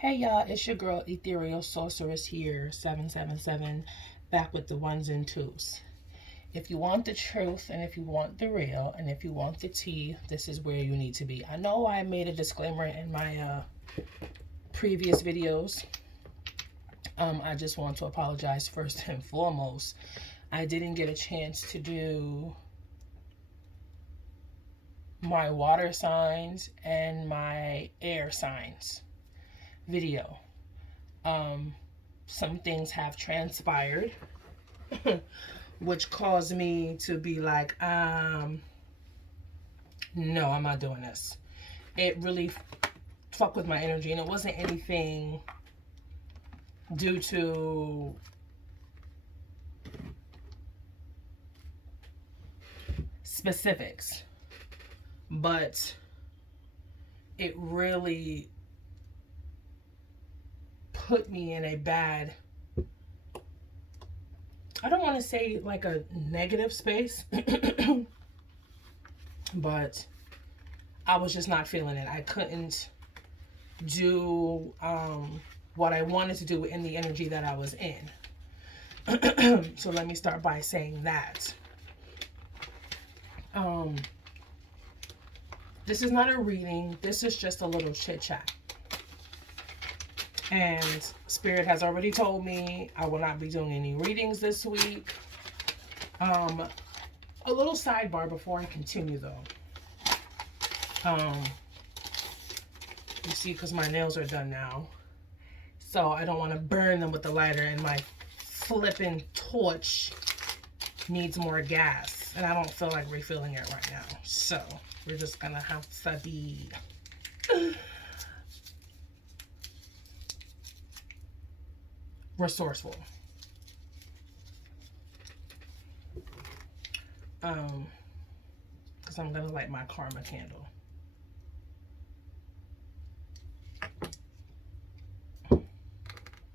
Hey y'all, it's your girl Ethereal Sorceress here, 777, back with the ones and twos. If you want the truth and if you want the real and if you want the tea, this is where you need to be. I know I made a disclaimer in my previous videos. I just want to apologize first and foremost. I didn't get a chance to do my water signs and my air signs video. Some things have transpired which caused me to be like, no, I'm not doing this. It really fucked with my energy, and it wasn't anything due to specifics, but it really put me in a bad, I don't want to say like a negative space, but I was just not feeling it. I couldn't do what I wanted to do in the energy that I was in. So let me start by saying that. This is not a reading. This is just a little chit chat. And Spirit has already told me I will not be doing any readings this week. A little sidebar before I continue though. You see, because my nails are done now. So I don't want to burn them with the lighter, and my flipping torch needs more gas. And I don't feel like refilling it right now. So we're just going to have to be resourceful. Because I'm going to light my karma candle.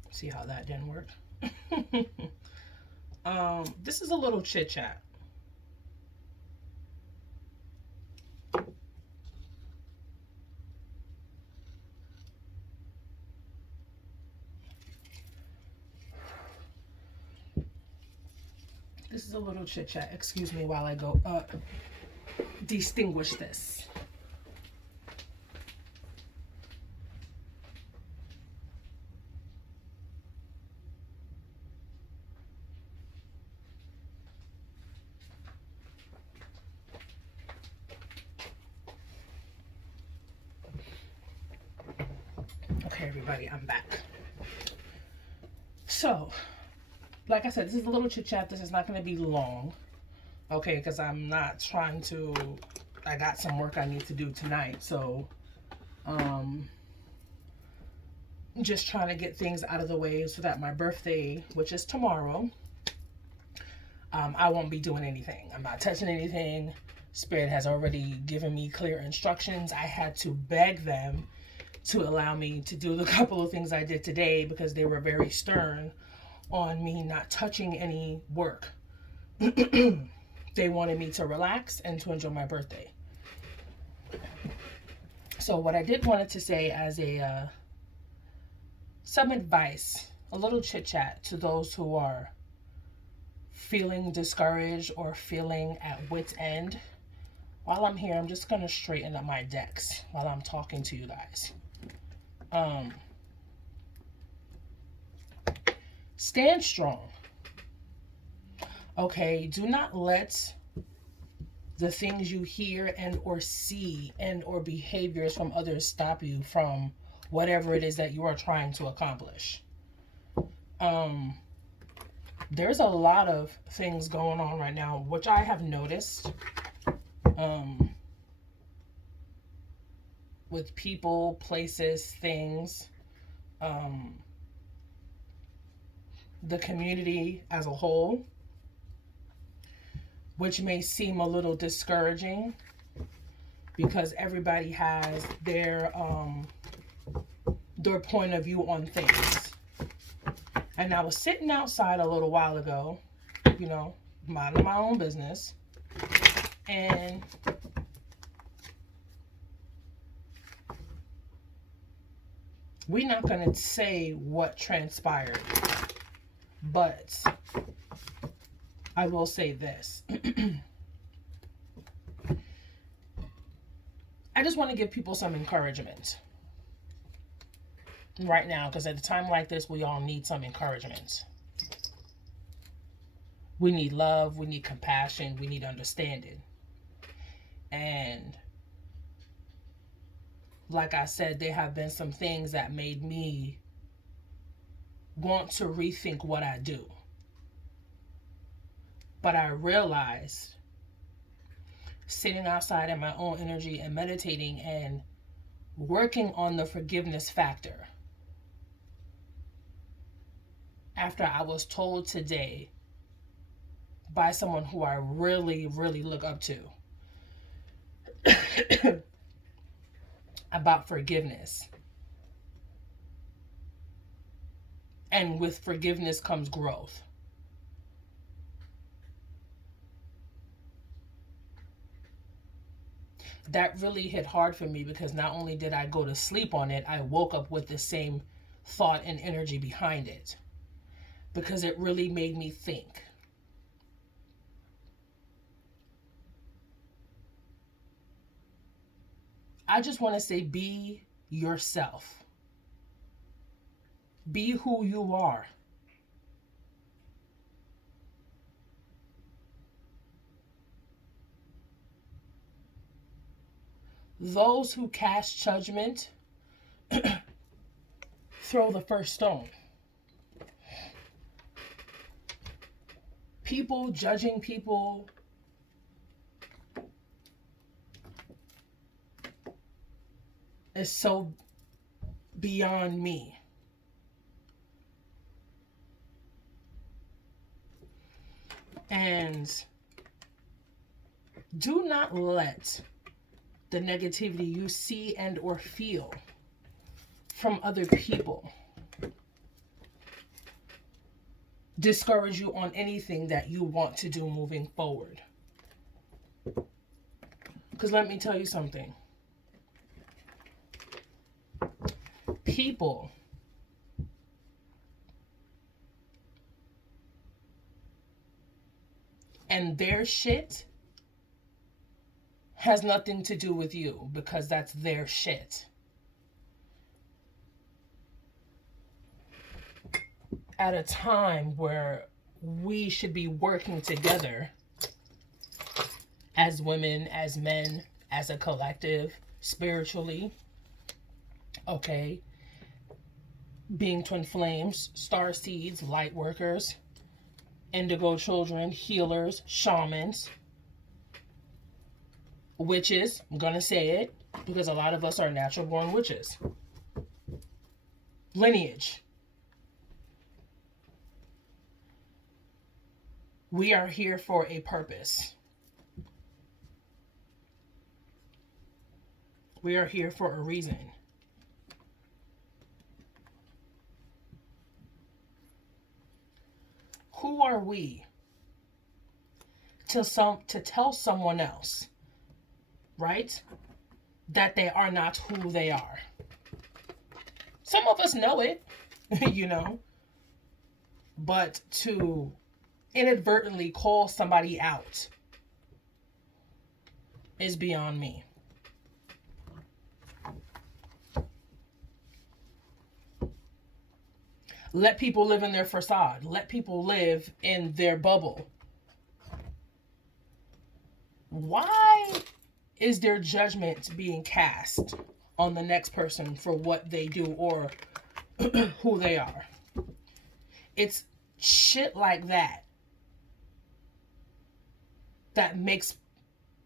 See how that didn't work? This is a little chit chat. This is a little chit chat. Excuse me while I go distinguish this. Okay, everybody, I'm back. So, like I said, this is a little chit chat. This is not going to be long. Okay, because I'm not trying to, I got some work I need to do tonight. So, just trying to get things out of the way so that my birthday, which is tomorrow, I won't be doing anything. I'm not touching anything. Spirit has already given me clear instructions. I had to beg them to allow me to do the couple of things I did today because they were very stern on me not touching any work. They wanted me to relax and to enjoy my birthday. So what I did wanted to say as a some advice, a little chit chat to those who are feeling discouraged or feeling at wit's end. While I'm here, I'm just going to straighten up my decks while I'm talking to you guys. Stand strong. Okay, do not let the things you hear and or see and or behaviors from others stop you from whatever it is that you are trying to accomplish. There's a lot of things going on right now, which I have noticed with people, places, things, the community as a whole, which may seem a little discouraging because everybody has their point of view on things. And I was sitting outside a little while ago, you know, minding my own business, and We're not going to say what transpired, but I will say this. I just want to give people some encouragement right now, because at a time like this, we all need some encouragement. We need love, we need compassion, we need understanding. And like I said, there have been some things that made me want to rethink what I do. But I realized, sitting outside in my own energy and meditating and working on the forgiveness factor, after I was told today by someone who I really, really look up to about forgiveness. And with forgiveness comes growth. That really hit hard for me, because not only did I go to sleep on it, I woke up with the same thought and energy behind it, because it really made me think. I just want to say, be yourself. Be who you are. Those who cast judgment throw the first stone. People judging people is so beyond me. And do not let the negativity you see and or feel from other people discourage you on anything that you want to do moving forward. Because let me tell you something. People and their shit has nothing to do with you, because that's their shit. At a time where we should be working together as women, as men, as a collective, spiritually, okay? Being twin flames, star seeds, light workers, indigo children, healers, shamans, witches. I'm gonna say it because a lot of us are natural born witches. Lineage. We are here for a purpose. We are here for a reason. Who are we to tell someone else, right, that they are not who they are? Some of us know it, you know, but to inadvertently call somebody out is beyond me. Let people live in their facade. Let people live in their bubble. Why is their judgment being cast on the next person for what they do or who they are? It's shit like that that makes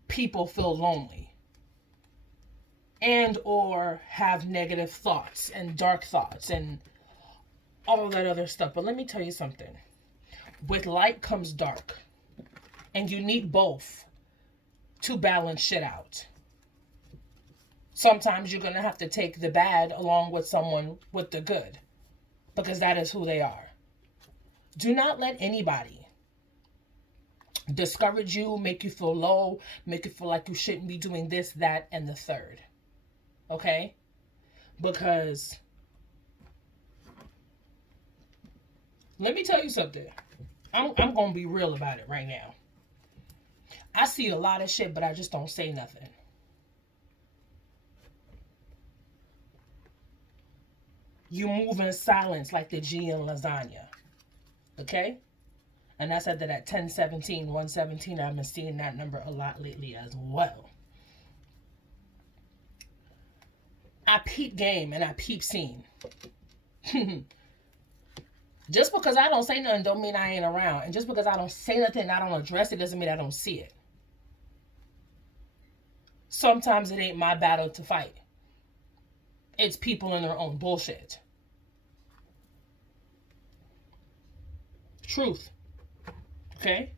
people feel lonely and or have negative thoughts and dark thoughts and all that other stuff. But let me tell you something. With light comes dark. And you need both to balance shit out. Sometimes you're going to have to take the bad along with someone with the good, because that is who they are. Do not let anybody discourage you, make you feel low, make you feel like you shouldn't be doing this, that, and the third. Okay? Because Let me tell you something. I'm going to be real about it right now. I see a lot of shit, but I just don't say nothing. You move in silence like the G in lasagna. Okay? And I said that at 1017, 117, I've been seeing that number a lot lately as well. I peep game and I peep scene. Just because I don't say nothing don't mean I ain't around. And just because I don't say nothing and I don't address it doesn't mean I don't see it. Sometimes it ain't my battle to fight. It's people in their own bullshit. Truth. Okay?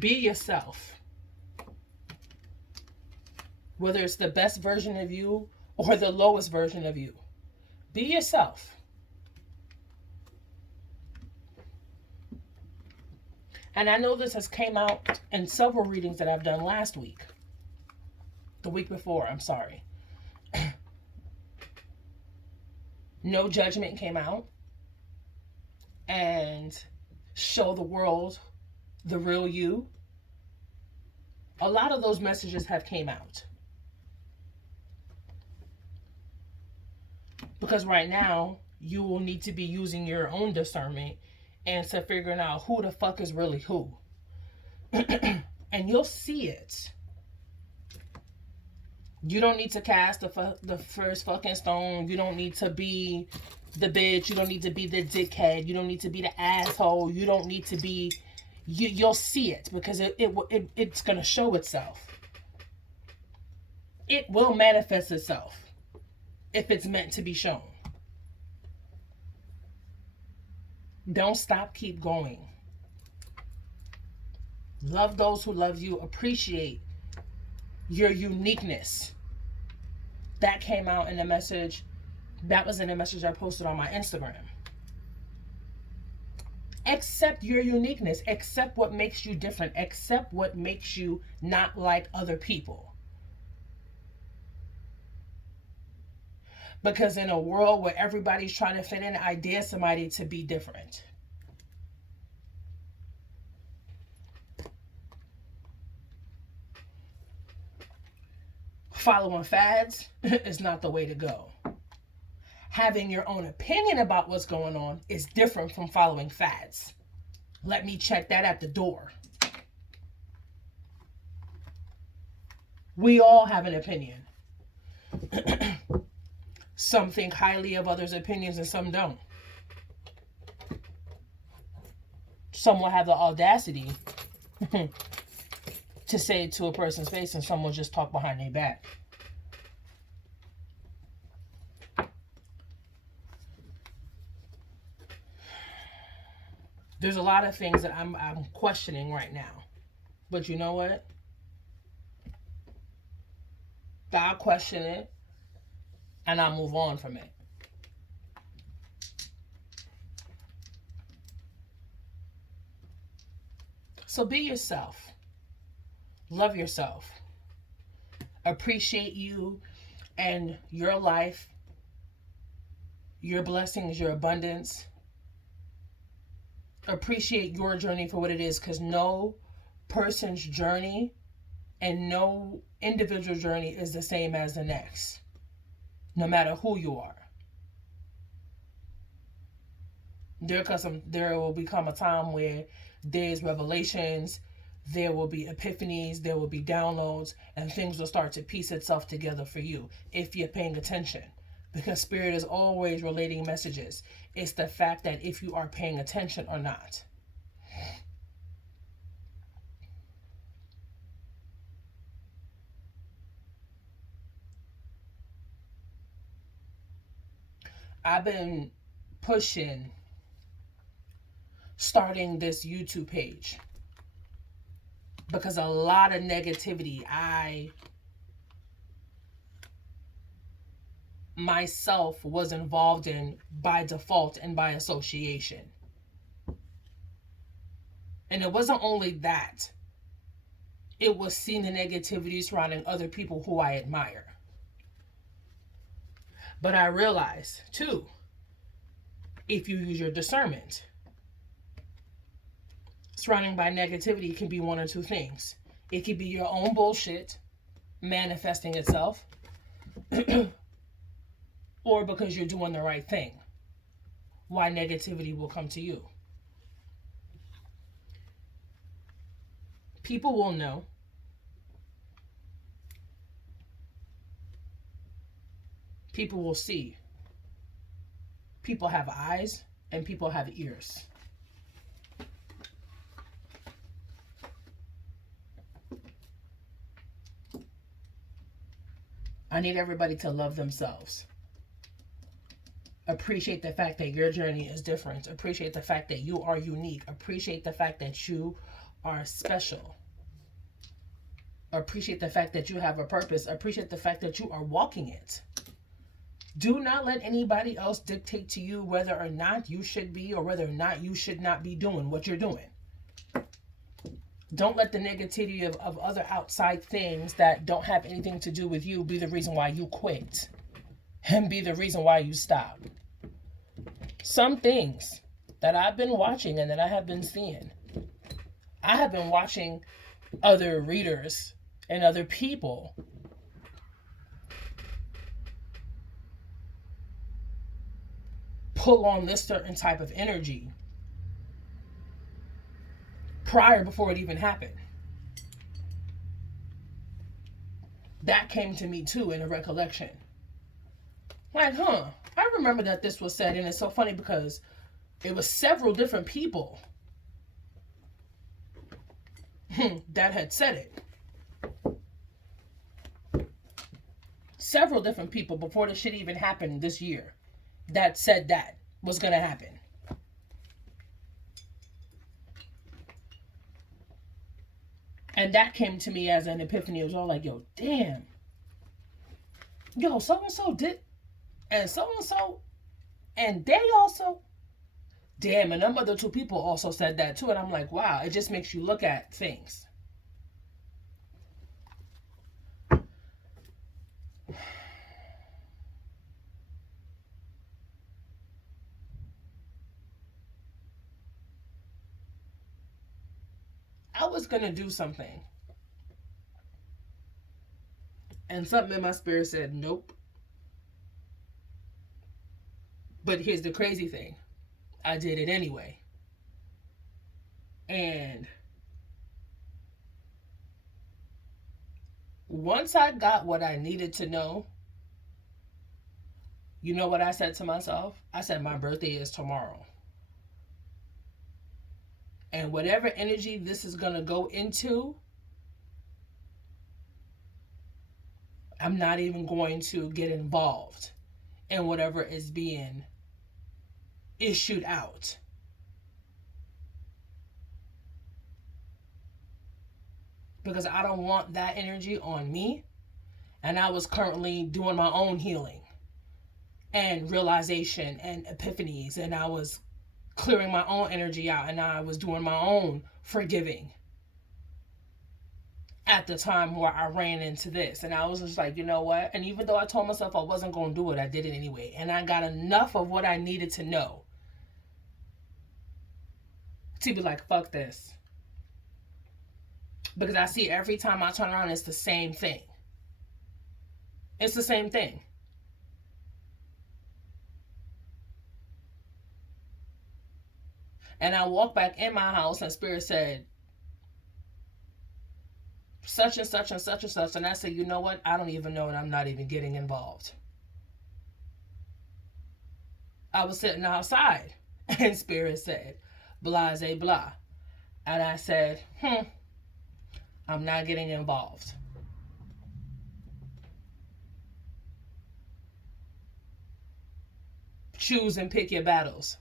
Be yourself. Whether it's the best version of you or the lowest version of you. Be yourself. And I know this has came out in several readings that I've done last week. The week before, I'm sorry. No Judgment came out. And Show the World the Real You. A lot of those messages have came out. Because right now, you will need to be using your own discernment and to figuring out who the fuck is really who. And you'll see it. You don't need to cast the first fucking stone. You don't need to be the bitch. You don't need to be the dickhead. You don't need to be the asshole. You don't need to be... You'll see it because it's going to show itself. It will manifest itself if it's meant to be shown. Don't stop, keep going. Love those who love you. Appreciate your uniqueness. That came out in a message. That was in a message I posted on my Instagram. Accept your uniqueness. Accept what makes you different. Accept what makes you not like other people. Because in a world where everybody's trying to fit in, I dare somebody to be different. Following fads is not the way to go. Having your own opinion about what's going on is different from following fads. Let me check that at the door. We all have an opinion. Some think highly of others' opinions and some don't. Some will have the audacity to say it to a person's face and some will just talk behind their back. There's a lot of things that I'm questioning right now. But you know what? I'll question it and I'll move on from it. So be yourself. Love yourself. Appreciate you and your life, your blessings, your abundance. Appreciate your journey for what it is, because no person's journey and no individual journey is the same as the next, no matter who you are. There will become a time where there's revelations, there will be epiphanies, there will be downloads, and things will start to piece itself together for you if you're paying attention. Because Spirit is always relating messages. It's the fact that if you are paying attention or not. I've been pushing starting this YouTube page because a lot of negativity I myself was involved in by default and by association. And it wasn't only that. it was seeing the negativity surrounding other people who I admire. But I realized, too, if you use your discernment, surrounding by negativity can be one or two things. It could be your own bullshit manifesting itself, or because you're doing the right thing, why negativity will come to you. People will know. People will see. People have eyes and people have ears. I need everybody to love themselves. Appreciate the fact that your journey is different. Appreciate the fact that you are unique. Appreciate the fact that you are special. Appreciate the fact that you have a purpose. Appreciate the fact that you are walking it. Do not let anybody else dictate to you whether or not you should be or whether or not you should not be doing what you're doing. Don't let the negativity of other outside things that don't have anything to do with you be the reason why you quit and be the reason why you stop. Some things that I've been watching and that I have been seeing, I have been watching other readers and other people pull on this certain type of energy before it even happened. That came to me too in a recollection. Like, I remember that this was said, and it's so funny because it was several different people that had said it. Several different people before the shit even happened this year that said that was gonna happen. And that came to me as an epiphany. It was all like, yo, damn. Yo, so-and-so did, and so-and-so, and they also, damn, and them other two people also said that too. And I'm like, wow, it just makes you look at things. I was going to do something. And something in my spirit said, nope. But here's the crazy thing. I did it anyway. And once I got what I needed to know, you know what I said to myself? I said, my birthday is tomorrow. And whatever energy this is going to go into, I'm not even going to get involved in whatever is being issued out. Because I don't want that energy on me. And I was currently doing my own healing and realization and epiphanies. And I was clearing my own energy out, and I was doing my own forgiving at the time where I ran into this. And I was just like, you know what? And even though I told myself I wasn't going to do it, I did it anyway. And I got enough of what I needed to know to be like, fuck this. Because I see every time I turn around, it's the same thing. It's the same thing. And I walked back in my house and Spirit said, such and such and such and such. And I said, you know what? I don't even know, and I'm not even getting involved. I was sitting outside and Spirit said, blase blah. And I said, I'm not getting involved. Choose and pick your battles.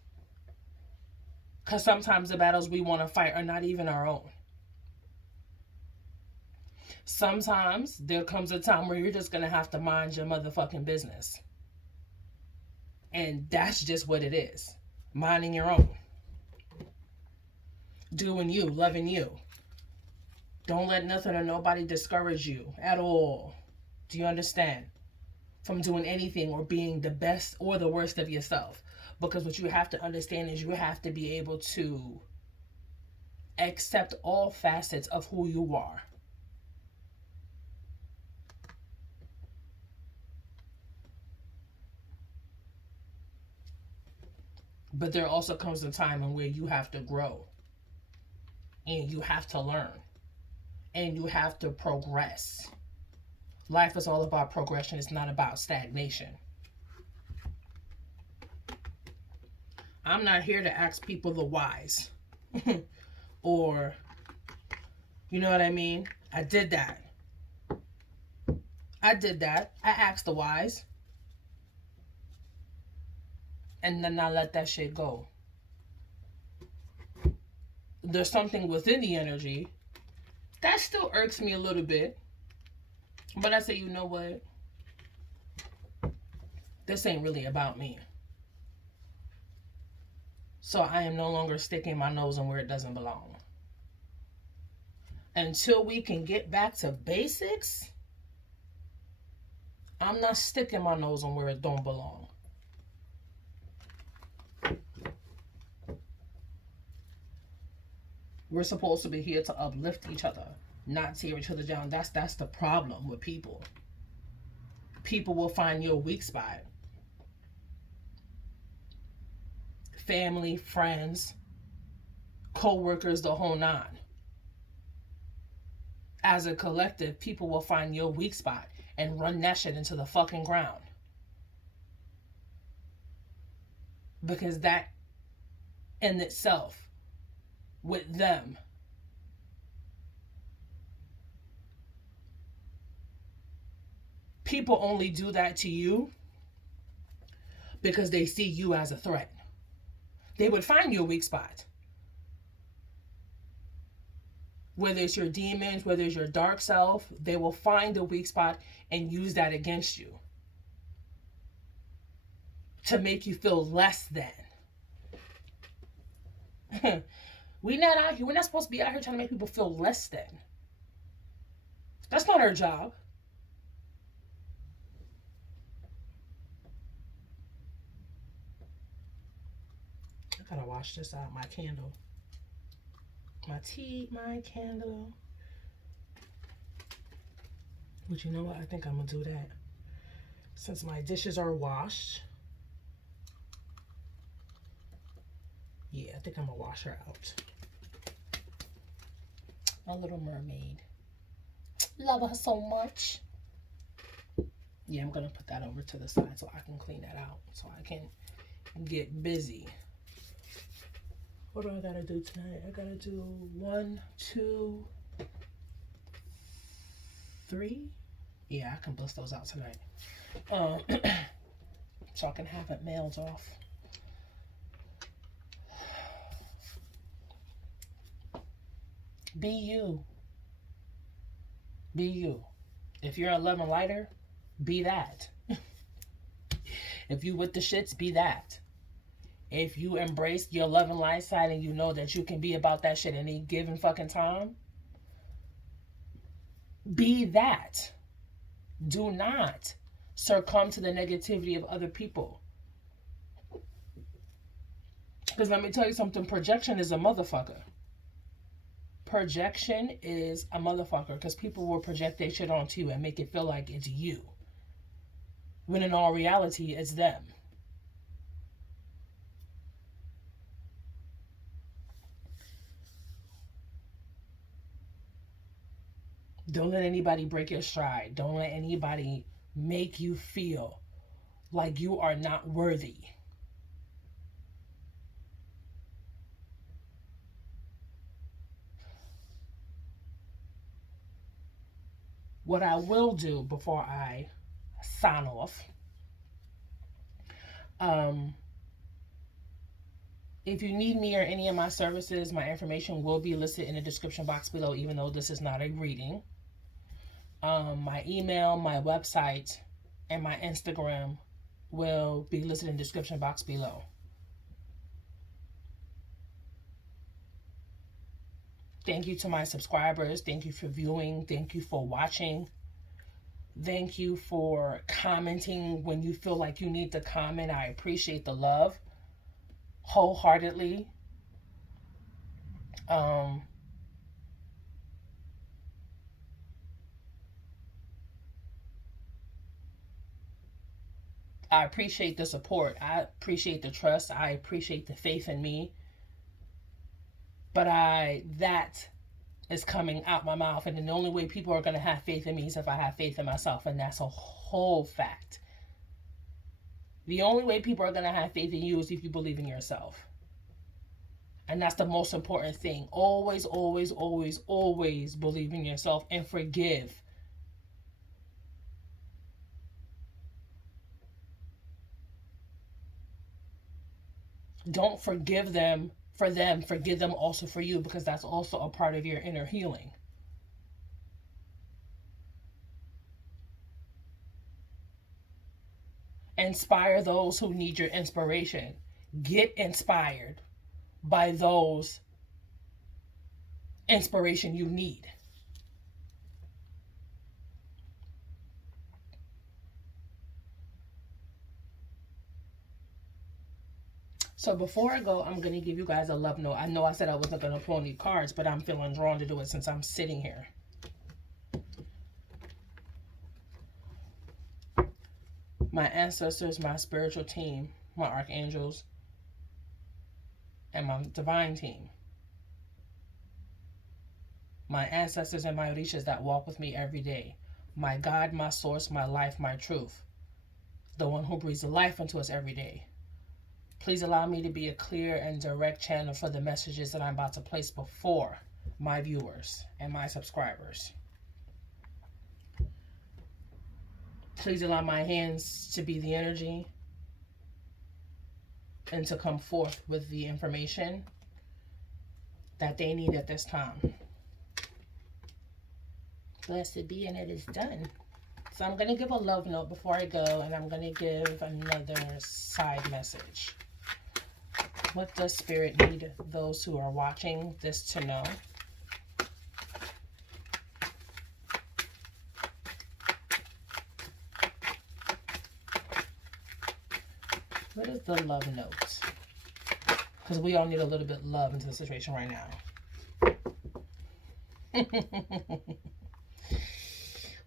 Because sometimes the battles we want to fight are not even our own. Sometimes there comes a time where you're just going to have to mind your motherfucking business. And that's just what it is. Minding your own. Doing you, loving you. Don't let nothing or nobody discourage you at all. Do you understand? From doing anything or being the best or the worst of yourself. Because what you have to understand is you have to be able to accept all facets of who you are. But there also comes a time in where you have to grow and you have to learn and you have to progress. Life is all about progression. It's not about stagnation. I'm not here to ask people the whys. Or, you know what I mean? I did that. I asked the whys. And then I let that shit go. There's something within the energy that still irks me a little bit. But I say, you know what? This ain't really about me. So I am no longer sticking my nose in where it doesn't belong. Until we can get back to basics, I'm not sticking my nose in where it don't belong. We're supposed to be here to uplift each other, not tear each other down. That's the problem with people. People will find your weak spot. Family, friends, co-workers, the whole nine. As a collective, people will find your weak spot and run that shit into the fucking ground. Because that in itself, with them, people only do that to you because they see you as a threat. They would find your weak spot. Whether it's your demons, whether it's your dark self, they will find the weak spot and use that against you to make you feel less than. We're not out here. We're not supposed to be out here trying to make people feel less than. That's not our job. I gotta wash this out. My candle. My tea, my candle. But you know what? I think I'm gonna do that. Since my dishes are washed. Yeah, I think I'm gonna wash her out. My little mermaid. Love her so much. Yeah, I'm gonna put that over to the side so I can clean that out. So I can get busy. What do I gotta do tonight? I gotta do 1, 2, 3. Yeah, I can bust those out tonight. So I can have it mailed off. Be you. Be you. If you're a loving lighter, be that. If you with the shits, be that. If you embrace your loving light side and you know that you can be about that shit any given fucking time, be that. Do not succumb to the negativity of other people. Because let me tell you something, projection is a motherfucker. Projection is a motherfucker because people will project their shit onto you and make it feel like it's you. When in all reality, it's them. Don't let anybody break your stride. Don't let anybody make you feel like you are not worthy. What I will do before I sign off, if you need me or any of my services, my information will be listed in the description box below, even though this is not a reading. My email, my website, and my Instagram will be listed in the description box below. Thank you to my subscribers. Thank you for viewing. Thank you for watching. Thank you for commenting when you feel like you need to comment. I appreciate the love wholeheartedly. I appreciate the support. I appreciate the trust. I appreciate the faith in me. But that is coming out my mouth. And the only way people are going to have faith in me is if I have faith in myself. And that's a whole fact. The only way people are going to have faith in you is if you believe in yourself. And that's the most important thing. Always, always, always, always believe in yourself and forgive. Don't forgive them for them. Forgive them also for you, because that's also a part of your inner healing. Inspire those who need your inspiration. Get inspired by those inspiration you need. So before I go, I'm going to give you guys a love note. I know I said I wasn't going to pull any cards, but I'm feeling drawn to do it since I'm sitting here. My ancestors, my spiritual team, my archangels, and my divine team. My ancestors and my orishas that walk with me every day. My God, my source, my life, my truth. The one who breathes life into us every day. Please allow me to be a clear and direct channel for the messages that I'm about to place before my viewers and my subscribers. Please allow my hands to be the energy and to come forth with the information that they need at this time. Blessed be, and it is done. So I'm going to give a love note before I go, and I'm going to give another side message. What does Spirit need those who are watching this to know? What is the love note? Because we all need a little bit of love into the situation right now.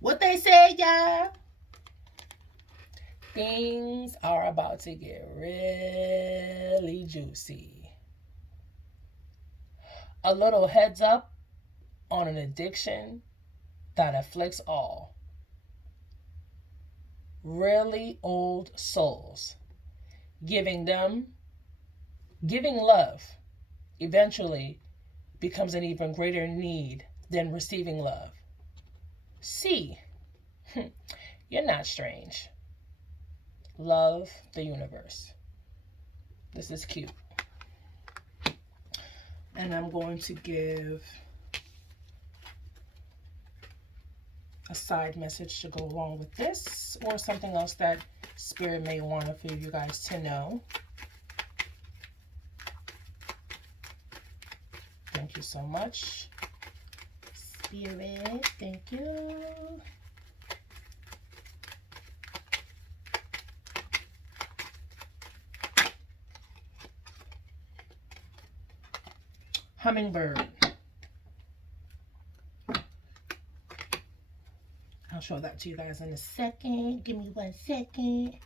What they say, y'all? Things are about to get really juicy. A little heads up on an addiction that afflicts all. Really old souls. Giving love eventually becomes an even greater need than receiving love. See, you're not strange. Love the universe. This is cute. And I'm going to give a side message to go along with this, or something else that Spirit may want for you guys to know. Thank you so much, Spirit. Thank you. Hummingbird. I'll show that to you guys in a second. Give me 1 second.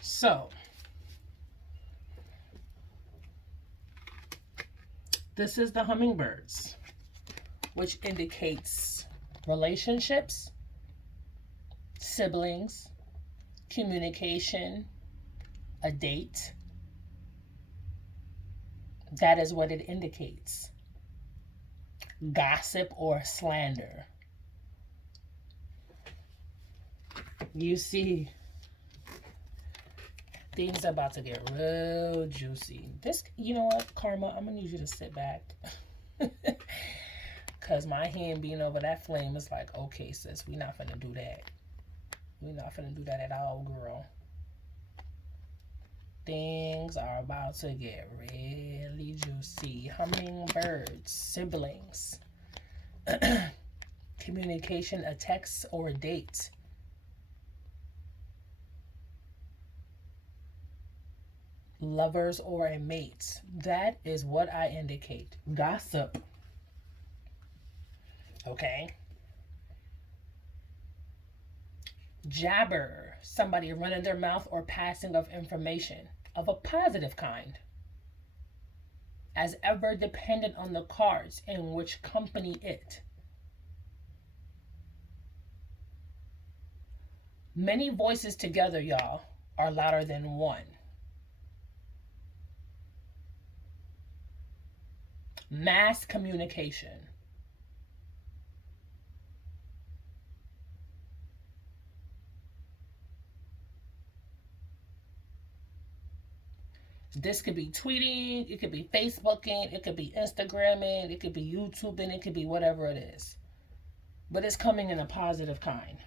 So, this is the hummingbirds. which indicates relationships, siblings, communication, a date. That is what it indicates. Gossip or slander. You see, things are about to get real juicy. This, you know what, Karma, I'm gonna need you to sit back. Cause my hand being over that flame is like, okay, sis, we not finna do that. We not finna do that at all, girl. Things are about to get really juicy. Hummingbirds, siblings, communication, a text or a date. Lovers or a mate. That is what I indicate. Gossip. Okay. Jabber. Somebody running their mouth or passing of information of a positive kind. As ever dependent on the cards in which company it. Many voices together, y'all, are louder than one. Mass communication. This could be tweeting, it could be Facebooking, it could be Instagramming, it could be YouTubing, it could be whatever it is. But it's coming in a positive kind.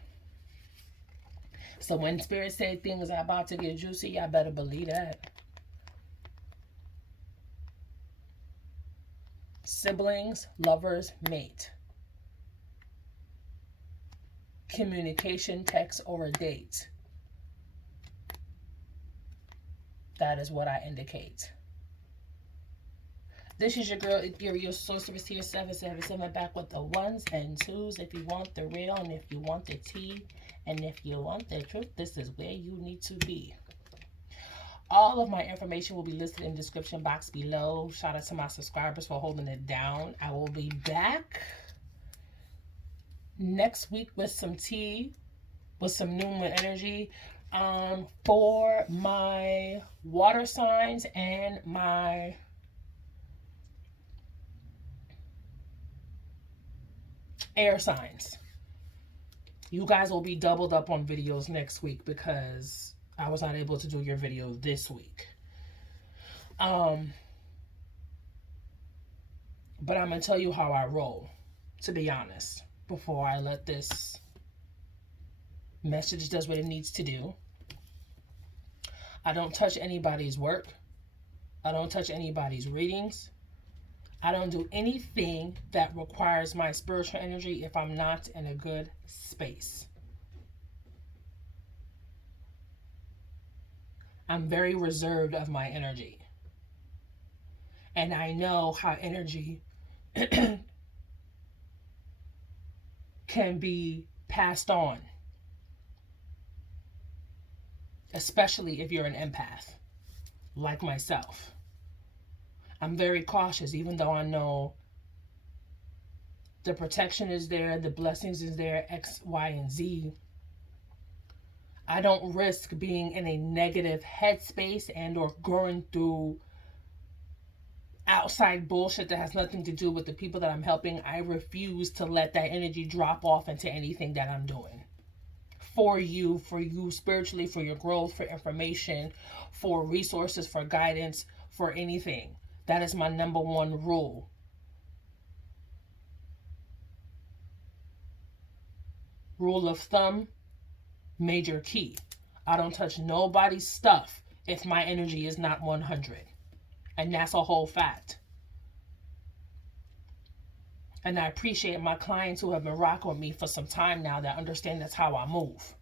So when Spirit said things are about to get juicy, y'all better believe that. Siblings, lovers, mate. Communication, text, or a date. That is what I indicate. This is your girl, Ethereal Sorceress here, 777, back with the ones and twos. If you want the real and if you want the tea and if you want the truth, this is where you need to be. All of my information will be listed in the description box below. Shout out to my subscribers for holding it down. I will be back next week with some tea, with some new moon energy for my water signs and my air signs. You guys will be doubled up on videos next week because I was not able to do your video this week. But I'm going to tell you how I roll, to be honest, before I let this message does what it needs to do. I don't touch anybody's work. I don't touch anybody's readings. I don't do anything that requires my spiritual energy if I'm not in a good space. I'm very reserved of my energy. And I know how energy can be passed on. Especially if you're an empath, like myself. I'm very cautious, even though I know the protection is there, the blessings is there, X, Y, and Z. I don't risk being in a negative headspace and or going through outside bullshit that has nothing to do with the people that I'm helping. I refuse to let that energy drop off into anything that I'm doing. For you spiritually, for your growth, for information, for resources, for guidance, for anything. That is my number one rule. Rule of thumb, major key. I don't touch nobody's stuff if my energy is not 100. And that's a whole fact. And I appreciate my clients who have been rocking with me for some time now that understand that's how I move.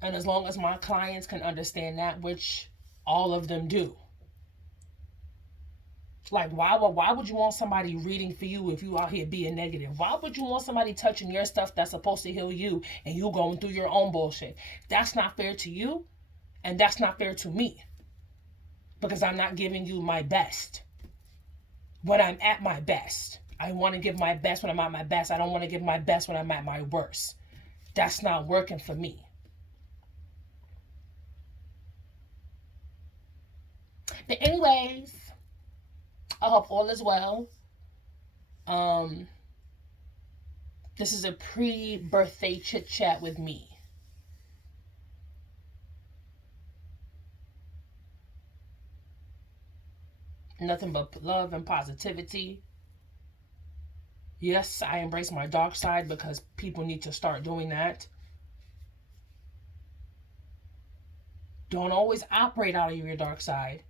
And as long as my clients can understand that, which all of them do. Like, why would you want somebody reading for you if you out here being negative? Why would you want somebody touching your stuff that's supposed to heal you and you going through your own bullshit? That's not fair to you, and that's not fair to me. Because I'm not giving you my best. when I'm at my best. I want to give my best when I'm at my best. I don't want to give my best when I'm at my worst. That's not working for me. But anyways, I hope all is well. This is a pre-birthday chit chat with me. Nothing but love and positivity. Yes, I embrace my dark side because people need to start doing that. Don't always operate out of your dark side.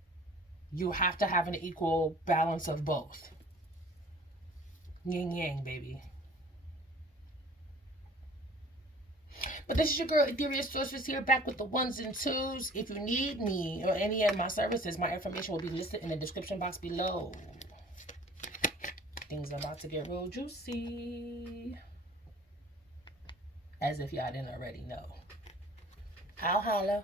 You have to have an equal balance of both. Yin yang, baby. But this is your girl, Ethereal Sorceress, here, back with the ones and twos. If you need me or any of my services, my information will be listed in the description box below. Things are about to get real juicy. As if y'all didn't already know. I'll holla.